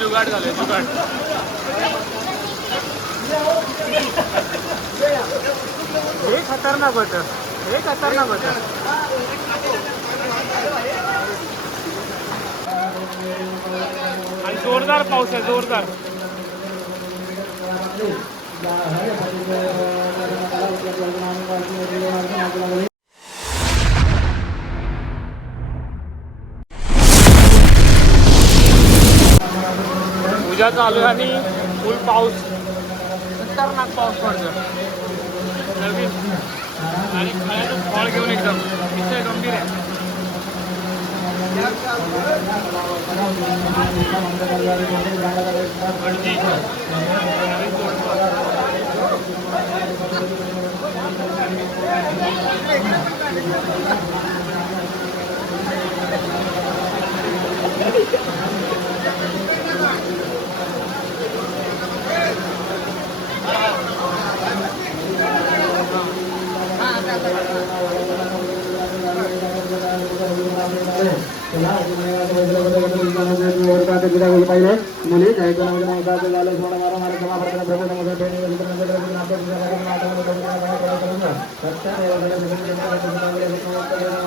जुगाड झाले जुगाड. हे खतरनाक होतं, हे खतरनाक होतं. आणि जोरदार पाऊस आहे, जोरदार. पूजा चालू आहे आणि फुल पाऊस, खतरनाक पाऊस पडतो. नवीन आणि खाण्याचं फळ घेऊन एकदम विषय गंभीर आहे.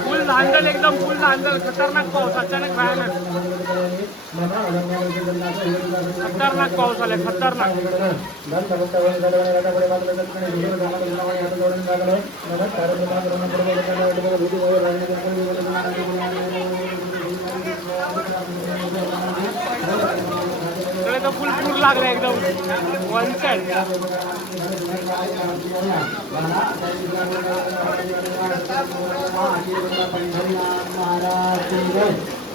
फुल धांदल, एकदम फुल धांदल. खतरनाक पाऊस अचानक भयानक, खतरनाक पाऊस आलाय, खतरनाक. इकडे तर फुल पूर लागला एकदम वन साइड.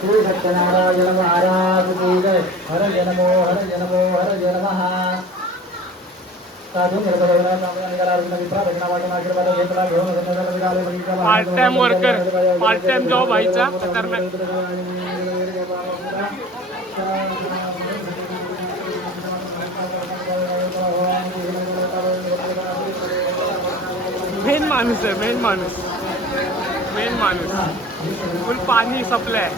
श्री सत्यनारायण महाराज की जय. हर जनमो हर जनमो हर जनमः. Part time worker, part time job व्हायचा. खतरनाक. मेन माणूस आहे, मेन माणूस, मेन माणूस. फुल पाणी सप्लाय.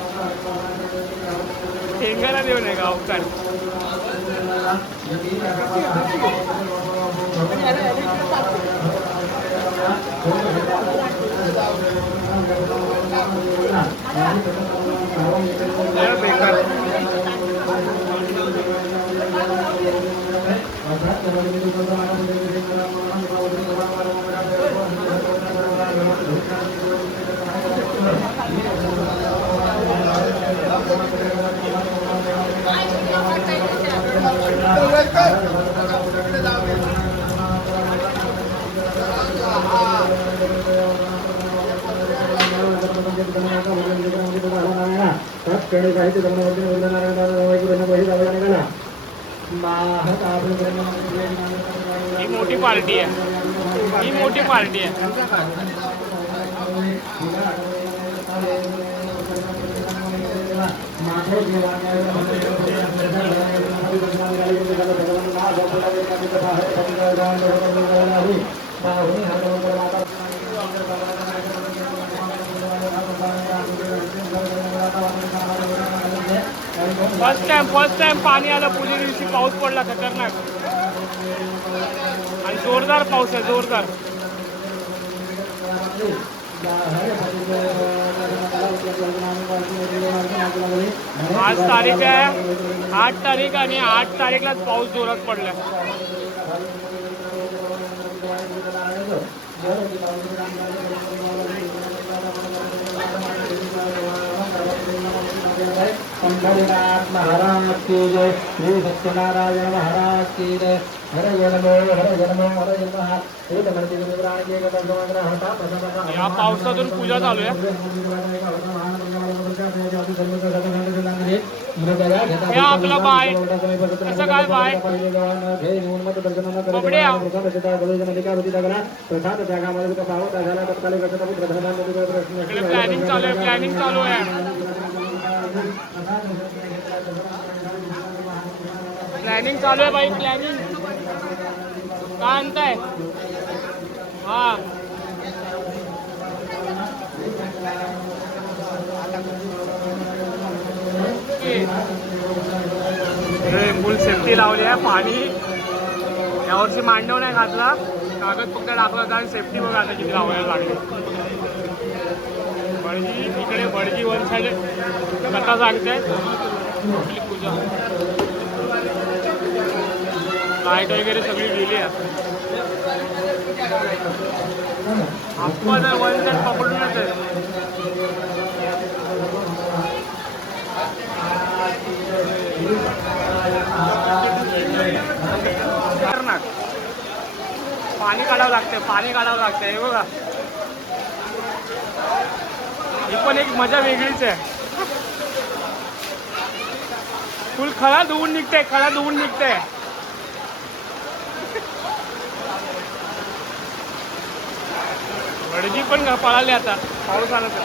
ठेंगाला देऊ नये गावकार. बेकार. ही मोठी पार्टी आहे, ही मोठी पार्टी आहे. फर्स्ट टाइम पाणी आलं. पुढच्या दिवशी पाऊस पडला खतरनाक आणि जोरदार पाऊस आहे, जोरदार. आज तारीख आहे 8 तारीख आणि 8 तारीखलाच पाऊस जोरात पडला. पंढरीनाथ महाराज की जय. श्री सत्यनारायण महाराज की जय. हर जनमो हर जनमो हर जनमः. या पावसातून पूजा चालू आहे. हे आपला बाय कसं काय बाय बबड्या. प्लॅनिंग चालू आहे, प्लॅनिंग चालू आहे. प्लॅनिंग चालू आहे बाई, प्लॅनिंग. काय म्हणताय? हा फुल सेफ्टी लावली आहे. पाणी यावर्षी मांडव नाही घातला, कागद फक्त टाकला होता आणि सेफ्टी बघा आता किती लावायला लागली. भटजी इकडे भटजी वन साईड कथा सांगतायत. आपली पूजा लाईट वगैरे सगळी गेली आहे. आपण वन साईड पकडूनच आहे. पाणी काढावं लागते, पाणी काढावं लागते. हे बघा, ही पण एक मजा वेगळीच आहे. फुल खळा धुवून निघते, खळा धुवून निघते. भटजी पण पळाले आता पाऊस आला तर.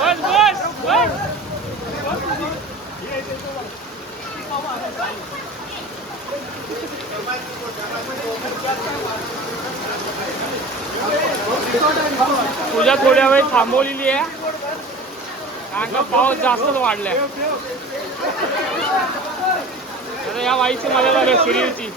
बस बस बस. पूजा थोड्या वेळ थांबवलेली आहे कारण का पाऊस जास्तच वाढलाय. आता या वाईची मजा झाली सिरियलची.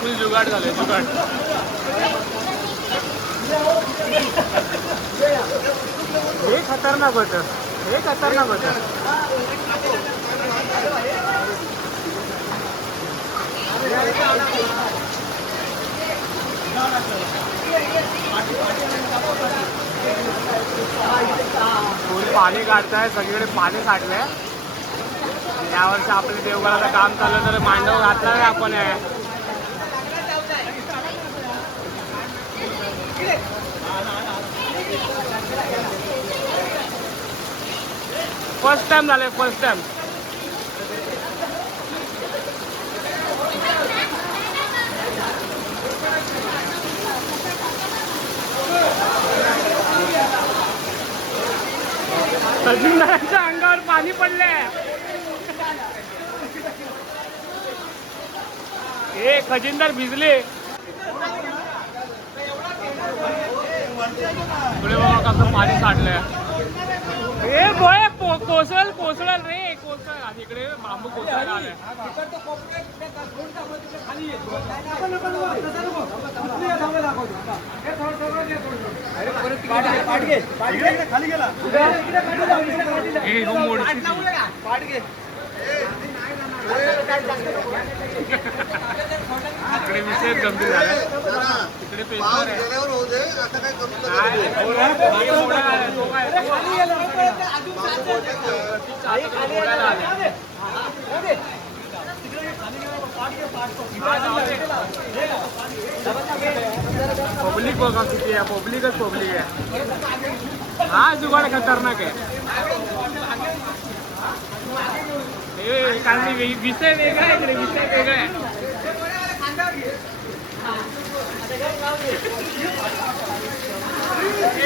फुल जुगाड झाले, जुगाड. हे खतरनाक होतं, हे खतरनाक होतं. फुल पाणी काढताय, सगळीकडे पाणी साठलंय. यावर्षी आपल्या देवघराचं काम चाललं तर मांडव घातला नाही आपण. फर्स्ट टाइम झालंय, फर्स्ट टाइम. खजिनदारांच्या अंगावर पाणी पडले. हे खजिनदार भिजले. पुढे बघा कसं पाणी साठलंय. हे बोय कोसळ कोसळ रे, कोसळ. आणि इकडे बांबू कोसळायला आलाय. हे रूम मोडची इकडे विषय गंभीर झाला. तिकडे पेशवर आहे. पब्लिक बघा किती आहे, पब्लिकच पब्लिक आहे. हा जुगाड खतरनाक आहे. कारण विषय वेगळा आहे, इकडे विषय वेगळा आहे.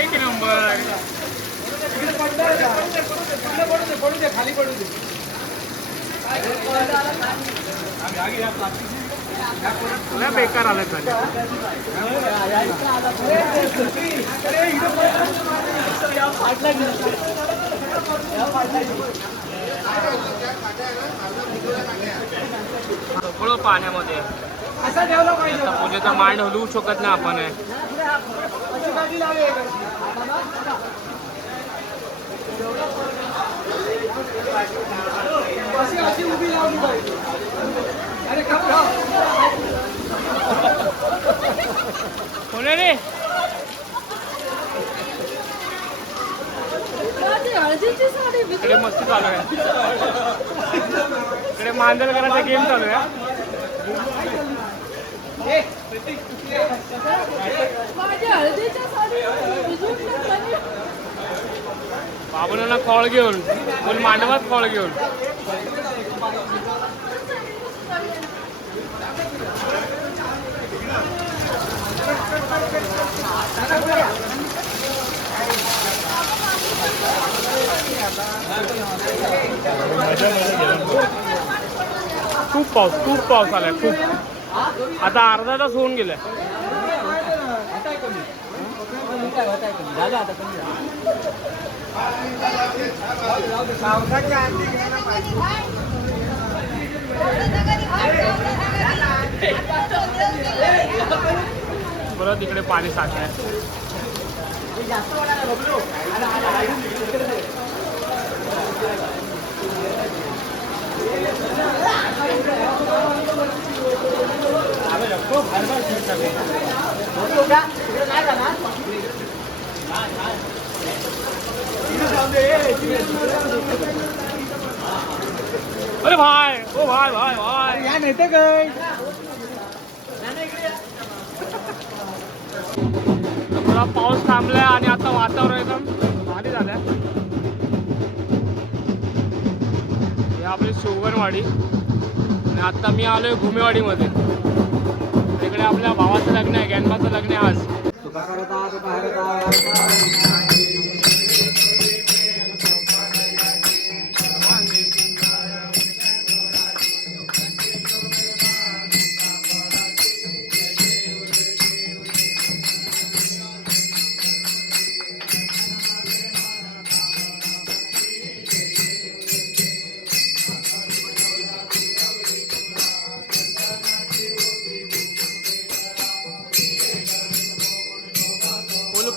एक नंबर. खाली पडू दे. तुला बेकार आलं चालेल. सगळं पाण्यामध्ये. पूजेचा मांड हलवू शकत नाही आपण. कोणी रे इकडे मस्ती चालू आहे. इकडे मांजर करायचा गेम चालू आहे. माझ्या हळदीच्या साडी आपण फळ घेऊन कोण मांडवात फळ घेऊन खूप पाऊस आलाय खूप आता अर्धा तास होऊन गेलाय परत इकडे पाणी साठलंय अरे भाई ओ भाई भाई भाई या नेते गए थोडा पाऊस थांबलाय आणि आता वातावरण एकदम भारी झालंय हे आपली शिवगणवाडी आणि आता मी आलोय घुमेवाडीमध्ये तिकडे आपल्या भावाचं लग्न आहे गॅनबाचं लग्न आहे आज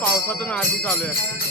पावसातून आरती चालू आहे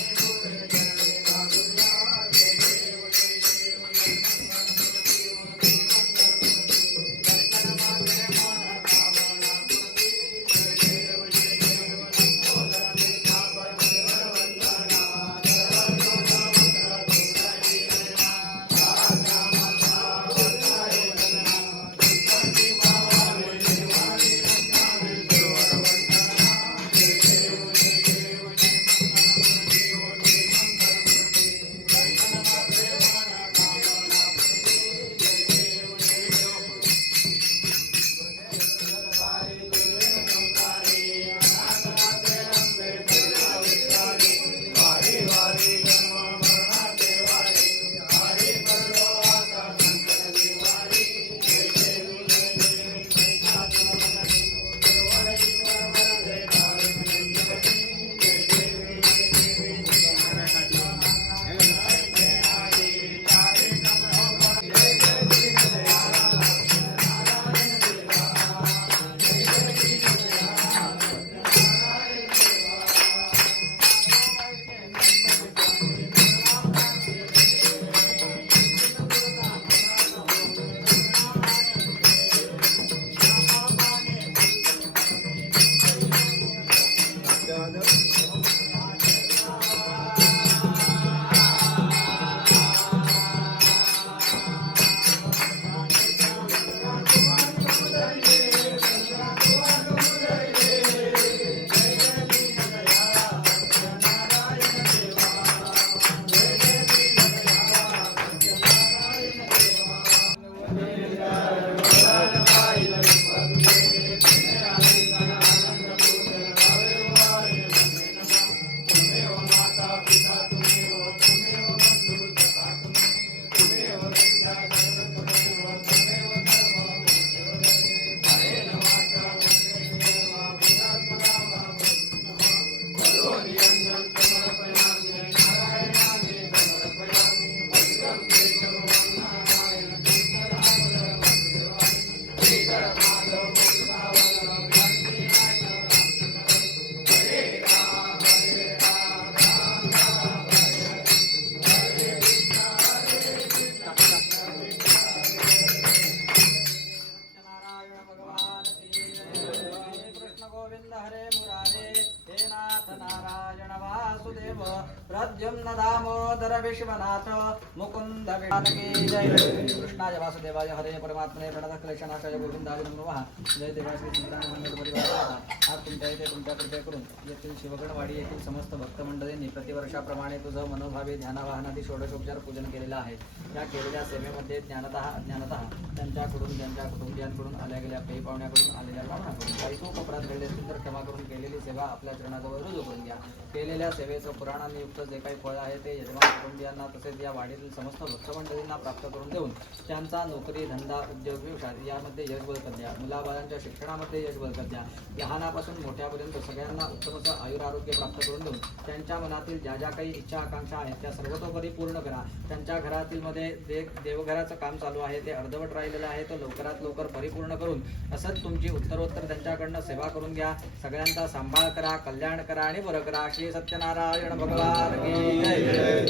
वासुदेव प्रद्युम्न दामोदर विश्वनाथ मुकुंद विष्णु जय कृष्णाय वासुदेवाय हरे परमात्मने प्रणत क्लेशनाशाय गोविंदाय नमः जय देवा श्री चिंतामणी मंडळ परिवार आज तुमच्या इथे तुमच्या कृपेकडून येथील शिवगणवाडी येथील समस्त भक्त मंडळींनी प्रतिवर्षाप्रमाणे तुझं मनोभावे ध्यानावाहनादी षोडशोपचार पूजन केलेलं आहे. या केलेल्या सेवेमध्ये ज्ञानतः अज्ञानतः त्यांच्याकडून त्यांच्या कुटुंबियांकडून आल्या गेल्या पेय पाहुण्याकडून आलेल्या पाहुण्याकडून काही चूक अपराध घडले असतील तर क्षमा करून केलेली सेवा आपल्या चरणाजवळ रुजू करून घ्या. केलेल्या सेवेचं पुराणांनी युक्त जे काही फळ आहे ते यजमान कुटुंबियांना तसेच या वाडीतील समस्त भक्तमंडळींना प्राप्त करून देऊन त्यांचा नोकरी धंदा उद्योग व्यवसाय यामध्ये यश बळकत द्या. मुलाबाळांच्या शिक्षणामध्ये यश बळकत द्या. लहानापासून मोठ्यापर्यंत सगळ्यांना उत्तम असं आयुरारोग्य प्राप्त करून देऊन त्यांच्या मनातील ज्या ज्या काही इच्छा आकांक्षा आहेत त्या सर्वतोपरी पूर्ण करा. त्यांच्या घरातील मध्ये देवघराचं काम चालू आहे ते अर्धवट राहिलेलं आहे तो लवकरात लवकर परिपूर्ण करून असंच तुमची उत्तरोत्तर त्यांच्याकडनं सेवा करून घ्या. सगळ्यांचा सांभाळ करा, कल्याण करा आणि बरं करा. श्री सत्यनारायण भगवान की जय.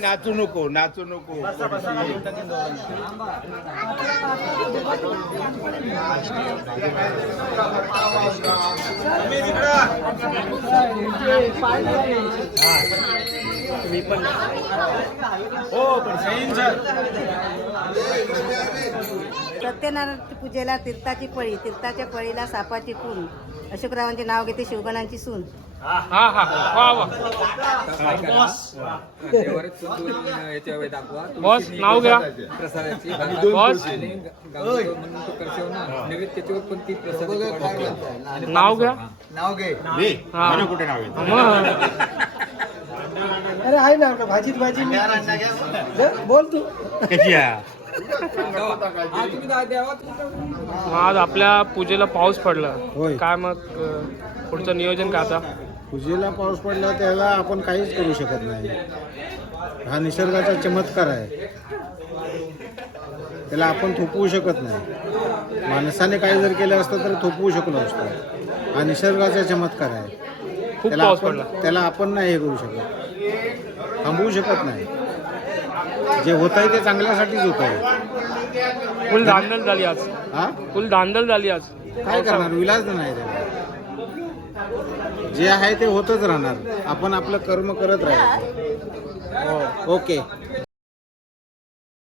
नाचू नको नाचू नको. मी पण हो पण सत्यनारायण पूजेला तीर्थाची पळी, तीर्थाच्या पळीला सापाची खून, अशोकरावांचे नाव घेते शिवगणांची सून. हा हा वा वा बॉस नाव घ्या बॉस नाव घ्या नाव घे. मला कुठे नाव आहे? अरे आहे ना आपलं भाजीत भाजी बोल तू. कशी आहे? आज आपल्या पूजेला पाऊस पडला होय. काय मग पुढचं नियोजन काय आता? पूजेला पाऊस पडला त्याला आपण काहीच करू शकत नाही. हा निसर्गाचा चमत्कार आहे, त्याला आपण थोपवू शकत नाही. माणसाने काही जर केलं असतं तर थोपवू शकलो असतो. हा निसर्गाचा चमत्कार आहे, खूप पाऊस पडला. त्याला आपण नाही हे करू शकत, थांबवू शकत नाही. जे होत आहे ते चांगल्यासाठीच होत आहे. फुल धांदल झाली आज, हा फुल धांदल झाली आज. काय करणार, विलाज नाही त्याला. जे आहे ते होतच राहणार. आपण आपलं कर्म करत राहायचं. ओके.